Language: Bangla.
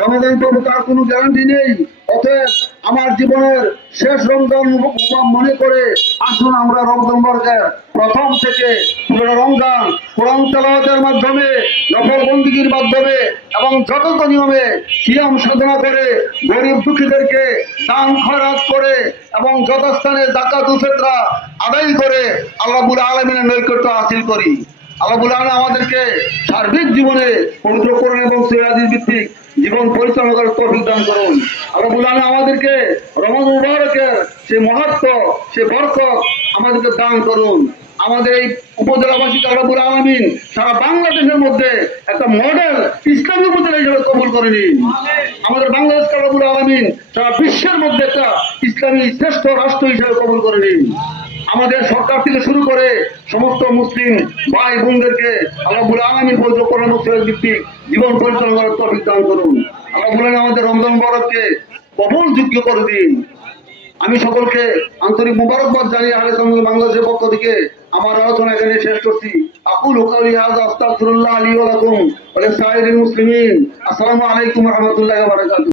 রমাদান পাবো তার কোনো গ্যারান্টি নেই। অতএব আমার জীবনের শেষ রমজান মনে করে আসুন আমরা রমজান বর্ষের প্রথম থেকে পুরো রমজান কোরআন তেলাওয়াতের মাধ্যমে, নফল বন্দিগির মাধ্যমে এবং যথাযথ নিয়মে সিয়াম সাধনা করে, গরিব দুঃখীদেরকে দান খয়রাত করে এবং যথাস্থানে যাকাত ও ফিতরা আদায় করে আল্লাহ রাব্বুল আলামিনের নৈকট্য হাসিল করি। আল্লাহ রাব্বুল আলামিন আমাদেরকে সার্বিক জীবনে পবিত্র কোরআন এবং সহিহ হাদিস ভিত্তিক জীবন পরিচালনা করার তৌফিক দান করুন। আল্লাহ রাব্বুল আলামিন আমাদেরকে রমজান মুবারকের সে মাহাত্ম্য, সে বরকত আমাদেরকে দান করুন। আমাদের এই উপজেলাবাসীকে আল্লাহ রাব্বুল আলামিন সারা বাংলাদেশের মধ্যে একটা মডেল ইসলামী উপজেলা হিসেবে কবুল করে নিন। আমাদের বাংলাদেশকে আল্লাহ রাব্বুল আলামিন সারা বিশ্বের মধ্যে একটা ইসলামী শ্রেষ্ঠ রাষ্ট্র হিসেবে কবুল করে নিন। আমাদের সরকার থেকে শুরু করে সমস্ত মুসলিম ভাই বোনদেরকে আল্লাহ রাব্বুল আলামিন পবিত্র কোরআন ও সহিহ ভিত্তিক জীবন পরিচালনা করার তৌফিক দান করুন। আল্লাহ রাব্বুল আলামিন আমাদের রমজান মুবারককে কবুলযোগ্য করে দিন। আমি সকলকে আন্তরিক মুবারকবাদ জানিয়ে আহলে সুন্নাত বাংলাদেশের পক্ষ থেকে আমার আলোচনা এখানে শেষ করছি। আকুলু কাওলি হাযা আস্তাগফিরুল্লাহ লি ওয়া লাকুম ওয়া লিসাইরিল মুসলিমিন। আসসালামু আলাইকুম ওয়া রাহমাতুল্লাহি ওয়া বারাকাতুহু।